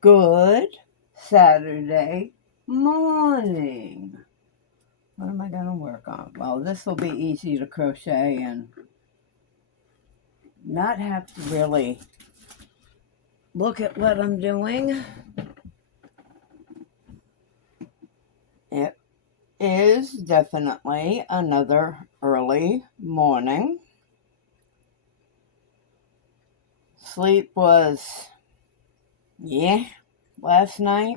Good Saturday morning. What am I going to work on? Well, this will be easy to crochet and not have to really look at what I'm doing. It is definitely another early morning. Sleep was, last night.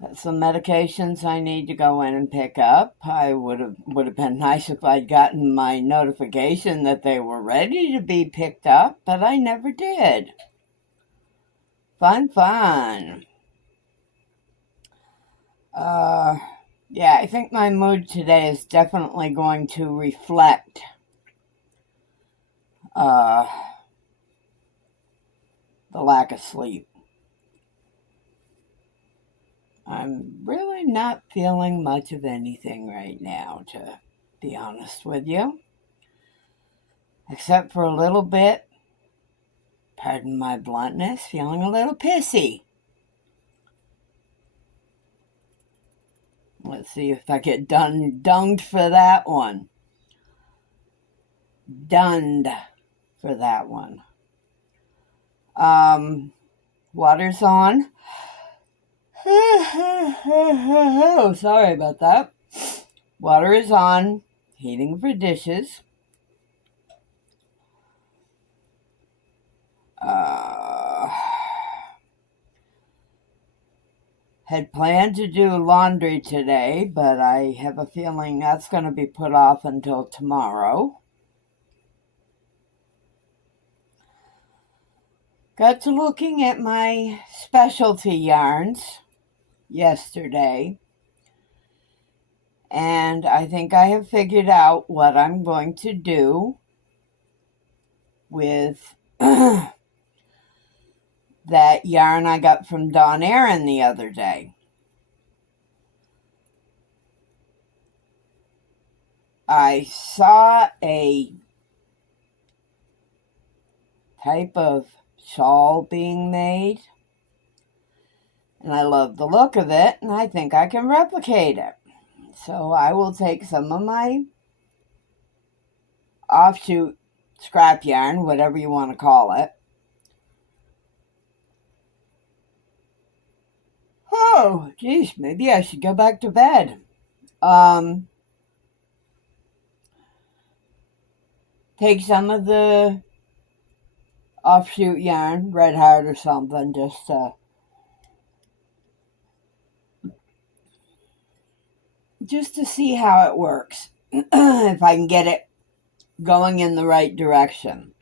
Got some medications I need to go in and pick up. Would have been nice if I'd gotten my notification that they were ready to be picked up, but I never did. Fun. I think my mood today is definitely going to reflect the lack of sleep. I'm really not feeling much of anything right now, to be honest with you. Except for a little bit, pardon my bluntness, feeling a little pissy. Let's see if I get dunged for that one. Dunned for that one. Water's on. Oh, sorry about that. Water is on. Heating for dishes. Had planned to do laundry today, but I have a feeling that's going to be put off until tomorrow. Got to looking at my specialty yarns yesterday, and I think I have figured out what I'm going to do with that yarn I got from Dawn Aaron the other day. I saw a type of shawl being made, and I love the look of it, and I think I can replicate it. So I will take some of my offshoot scrap yarn, whatever you want to call it. Oh, geez, maybe I should go back to bed. Take some of the offshoot yarn, Red Heart or something, just to see how it works. If I can get it going in the right direction.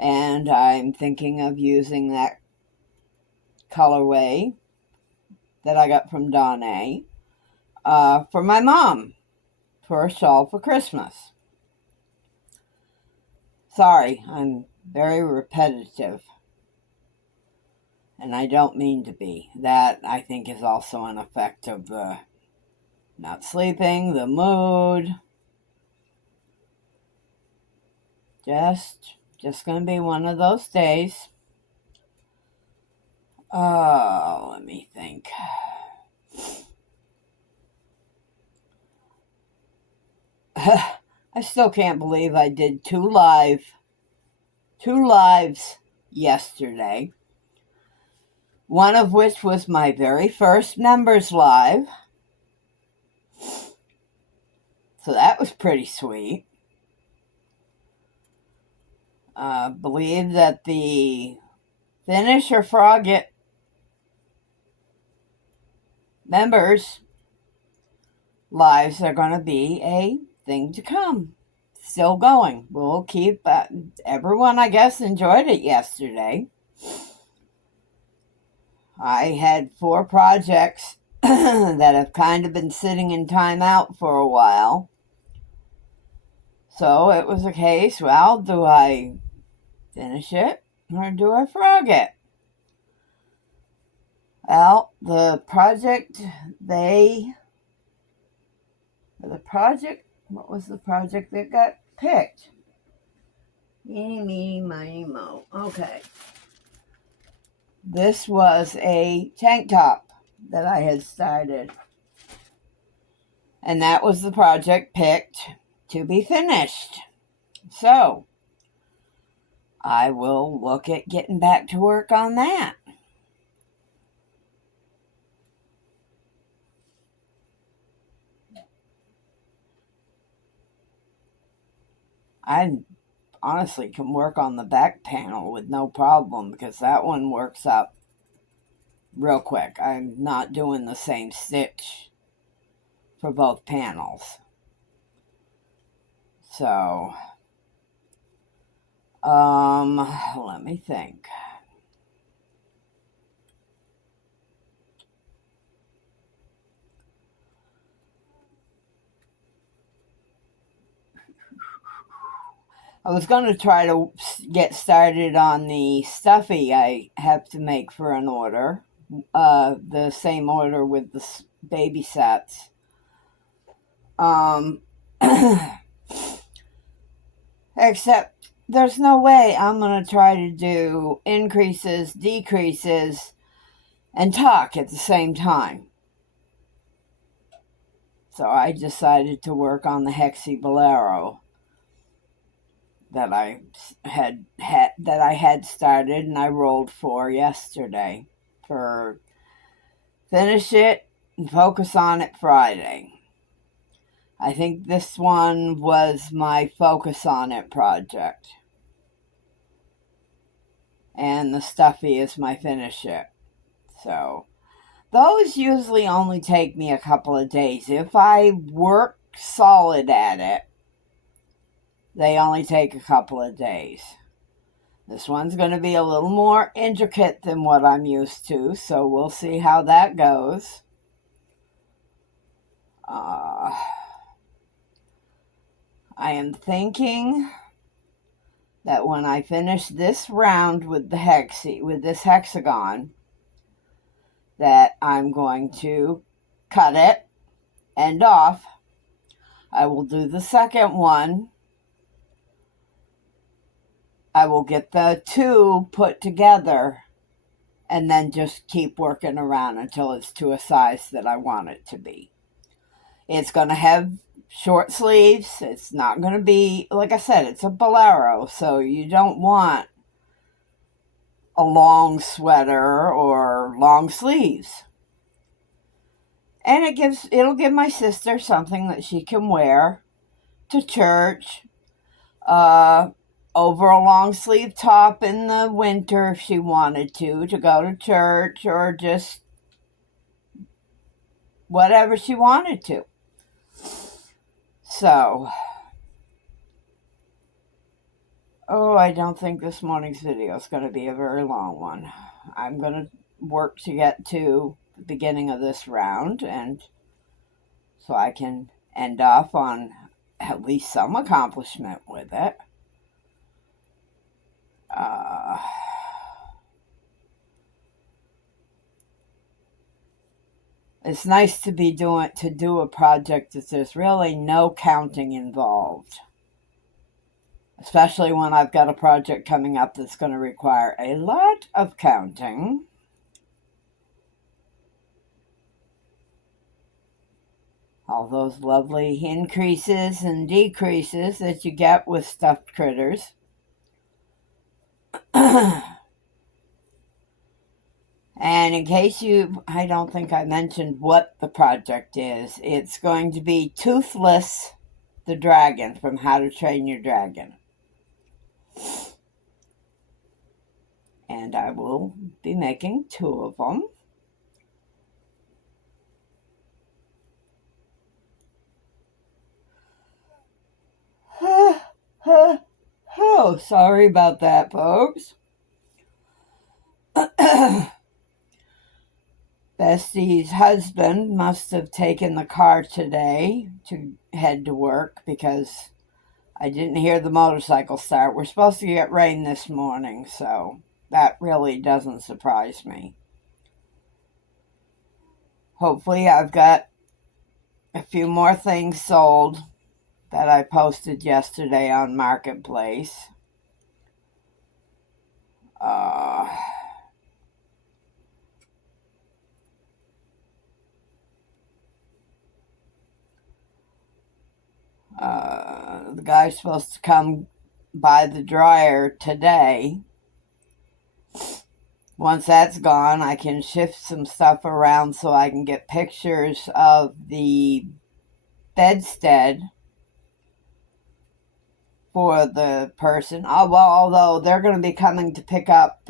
And I'm thinking of using that colorway that I got from Dawn A for my mom for a shawl for Christmas. Sorry, I'm very repetitive. And I don't mean to be. That, I think, is also an effect of the not sleeping, the mood. Just going to be one of those days. Oh, let me think. I still can't believe I did two lives yesterday. One of which was my very first members live. So that was pretty sweet. Believe that the Finish or Frog It members lives are going to be a thing to come. Still going. We'll keep everyone, I guess, enjoyed it yesterday. I had 4 projects that have kind of been sitting in timeout for a while. So it was a case, well, do I finish it or do I frog it? Well, the project what was the project that got picked? Eeny, meeny, miny, mo. Okay. This was a tank top that I had started. And that was the project picked to be finished. So, I will look at getting back to work on that. I honestly can work on the back panel with no problem because that one works up real quick. I'm not doing the same stitch for both panels. So, let me think. I was going to try to get started on the stuffy I have to make for an order. The same order with the baby sets. Except there's no way I'm going to try to do increases, decreases, and talk at the same time. So I decided to work on the Hexy Bolero that I had started and I rolled for yesterday for finish it and focus on it Friday. I think this one was my focus on it project. And the stuffy is my finish it. So those usually only take me a couple of days. If I work solid at it, they only take a couple of days. This one's going to be a little more intricate than what I'm used to, so we'll see how that goes. I am thinking that when I finish this round with this hexagon, that I'm going to cut it, end off. I will do the second one. I will get the two put together and then just keep working around until it's to a size that I want it to be. It's going to have short sleeves. It's not going to be, like I said, it's a bolero, so you don't want a long sweater or long sleeves. And it'll give my sister something that she can wear to church, over a long sleeve top in the winter if she wanted to go to church, or just whatever she wanted to. So, I don't think this morning's video is going to be a very long one. I'm going to work to get to the beginning of this round, and so I can end off on at least some accomplishment with it. It's nice to do a project that there's really no counting involved. Especially when I've got a project coming up that's going to require a lot of counting. All those lovely increases and decreases that you get with stuffed critters. And in case I don't think I mentioned what the project is. It's going to be Toothless the Dragon from How to Train Your Dragon. And I will be making 2 of them. Oh, sorry about that, folks. Bestie's husband must have taken the car today to head to work because I didn't hear the motorcycle start. We're supposed to get rain this morning, so that really doesn't surprise me. Hopefully I've got a few more things sold that I posted yesterday on Marketplace. The guy's supposed to come by the dryer today. Once that's gone, I can shift some stuff around so I can get pictures of the bedstead for the person. Oh, well, although they're going to be coming to pick up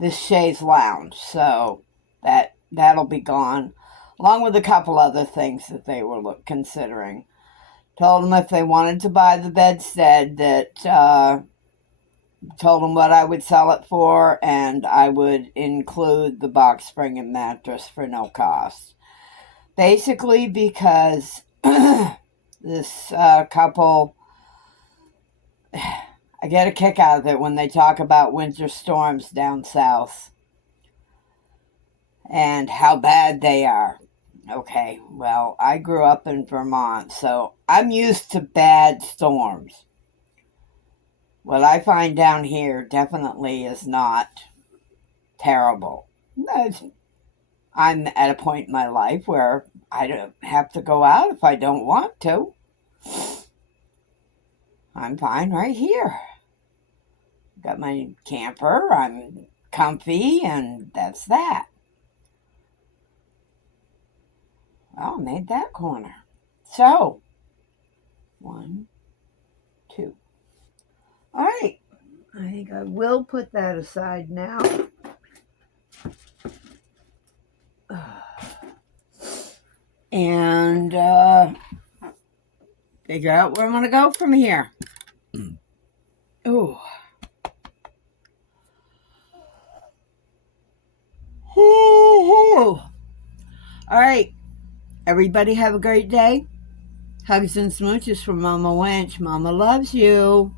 this chaise lounge, so that'll be gone, along with a couple other things that they were considering. Told them if they wanted to buy the bedstead, that told them what I would sell it for, and I would include the box spring and mattress for no cost. Basically because this couple, I get a kick out of it when they talk about winter storms down south and how bad they are. Okay, well, I grew up in Vermont, so I'm used to bad storms. What I find down here definitely is not terrible. I'm at a point in my life where I don't have to go out if I don't want to. I'm fine right here. Got my camper, I'm comfy, and that's that. Oh, I made that corner. So, 1, 2. All right. I think I will put that aside now. And figure out where I'm going to go from here. Ooh. All right. Everybody have a great day. Hugs and smooches from Mama Wench. Mama loves you.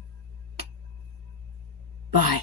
Bye.